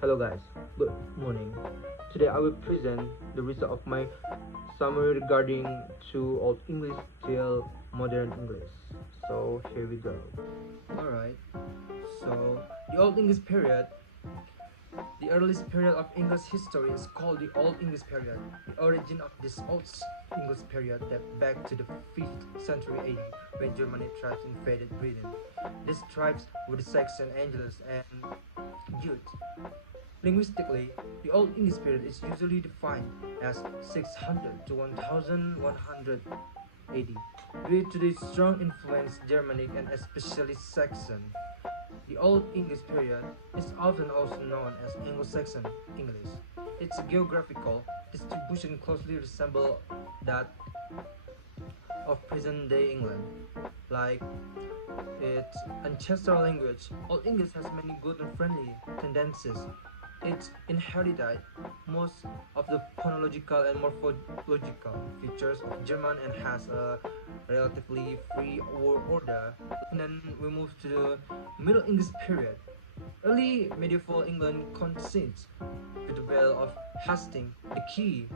Hello guys, good morning. Today I will present the result of my summary regarding to Old English till Modern English. So here we go. Alright, so the Old English period, the earliest period of English history is called the Old English period. The origin of this Old English period dates back to the 5th century AD when Germanic tribes invaded Britain. These tribes were the Saxon, Angles, and Jute. Linguistically, the Old English period is usually defined as 600 to 1100 AD. Due to the strong influence Germanic and especially Saxon, the Old English period is often also known as Anglo-Saxon English. Its geographical distribution closely resembles that of present-day England. Like its ancestral language, Old English has many good and friendly tendencies. It inherited most of the phonological and morphological features of German and has a relatively free order. And then we move to the Middle English period. Early medieval England consists with the Battle of Hastings, the key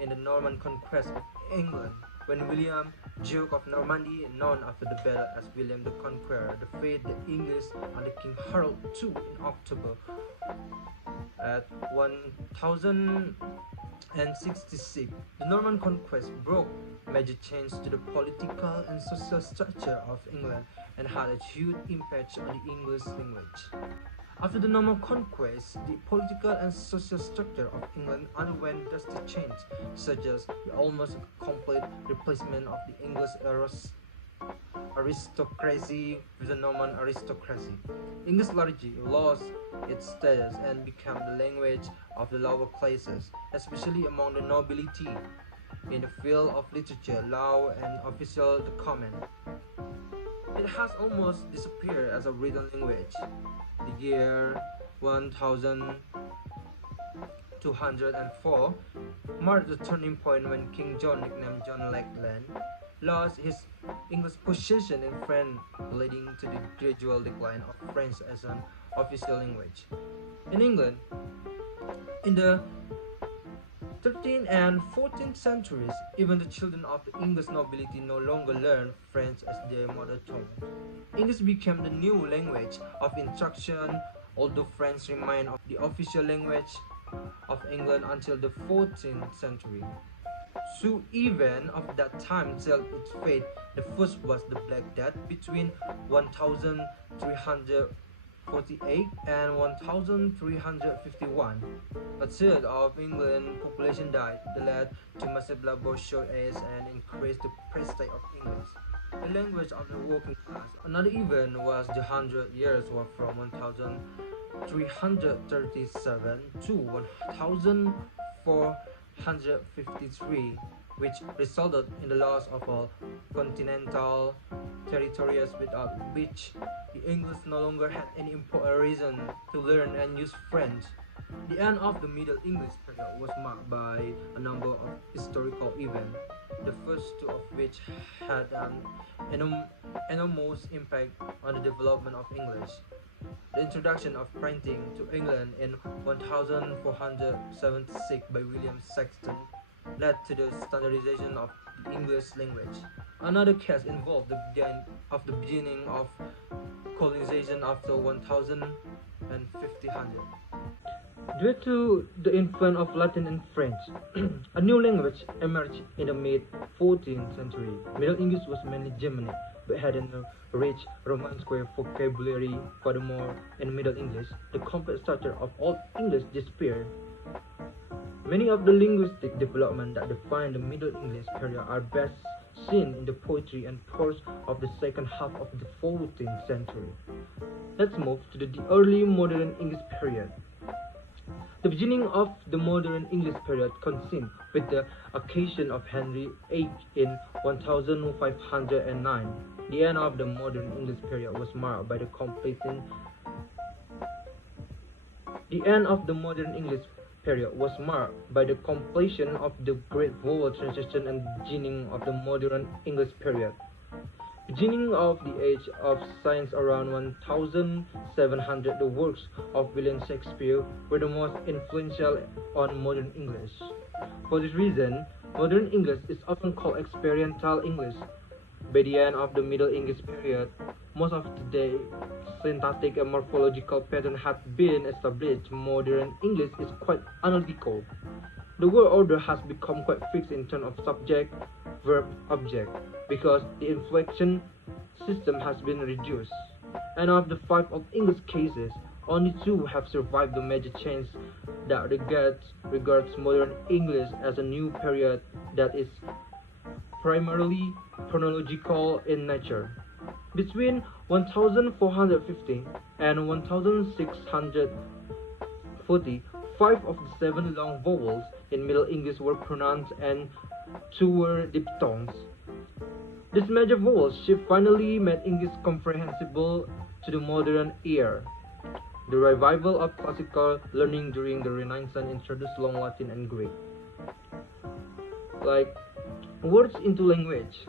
in the Norman conquest of England, when William, Duke of Normandy, known after the battle as William the Conqueror, defeated the English under King Harold II in October at 1066. The Norman conquest brought major changes to the political and social structure of England and had a huge impact on the English language. After the Norman conquest, the political and social structure of England underwent drastic change, such as the almost complete replacement of the English aristocracy with the Norman aristocracy. English largely lost its status and became the language of the lower classes, especially among the nobility, in the field of literature, law, and official document. It has almost disappeared as a written language. The year 1204 marked the turning point when King John, nicknamed John Lackland, lost his English position in France, leading to the gradual decline of French as an official language. In England, in the 13th and 14th centuries, even the children of the English nobility no longer learned French as their mother tongue. English became the new language of instruction, although French remained the official language of England until the 14th century. Two events of that time sealed its fate. The first was the Black Death between 1348 and 1351. A third of England's population died. That led to massive labor shortages and increased the prestige of English, the language of the working class. Another event was the Hundred Years' War from 1337 to 1453, which resulted in the loss of all continental territories, without which the English no longer had any important reason to learn and use French. The end of the Middle English period was marked by a number of historical events, the first two of which had an enormous impact on the development of English. The introduction of printing to England in 1476 by William Sexton led to the standardization of the English language. Another case involved the beginning of colonization after 1500. Due to the influence of Latin and French, a new language emerged in the mid-14th century. Middle English was mainly Germanic, but had a rich Roman square vocabulary. Furthermore, in Middle English, the complex structure of Old English disappeared. Many of the linguistic developments that define the Middle English period are best seen in the poetry and prose of the second half of the 14th century. Let's move to the early modern English period. The beginning of the modern English period coincides with the accession of Henry VIII in 1509. The end of the modern English period was marked by the completion of the Great Vowel Transition and beginning of the modern English period. The beginning of the age of science around 1700, the works of William Shakespeare were the most influential on modern English. For this reason, modern English is often called experiential English. By the end of the Middle English period, most of today's syntactic and morphological pattern had been established. Modern English is quite analytical. The word order has become quite fixed in terms of subject, verb, object, because the inflection system has been reduced. And of the 5 Old English cases, only 2 have survived the major change that regards modern English as a new period that is primarily chronological in nature. Between 1450 and 1640, 5 of the 7 long vowels in Middle English were pronounced and 2 were diphthongs. This major vowel shift finally made English comprehensible to the modern ear. The revival of classical learning during the Renaissance introduced Long Latin and Greek. Like words into language.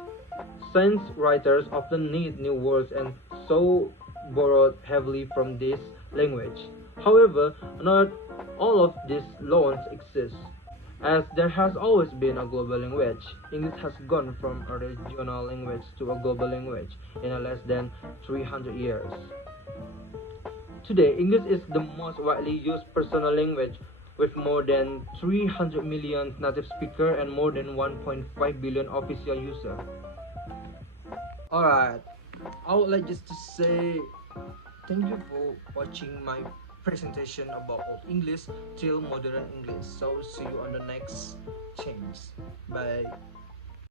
Science writers often need new words and so borrowed heavily from this language. However, not all of these loans exist. As there has always been a global language, English has gone from a regional language to a global language in less than 300 years. Today, English is the most widely used personal language with more than 300 million native speakers and more than 1.5 billion official users. Alright, I would like just to say thank you for watching my presentation about Old English till Modern English. So see you on the next change. Bye.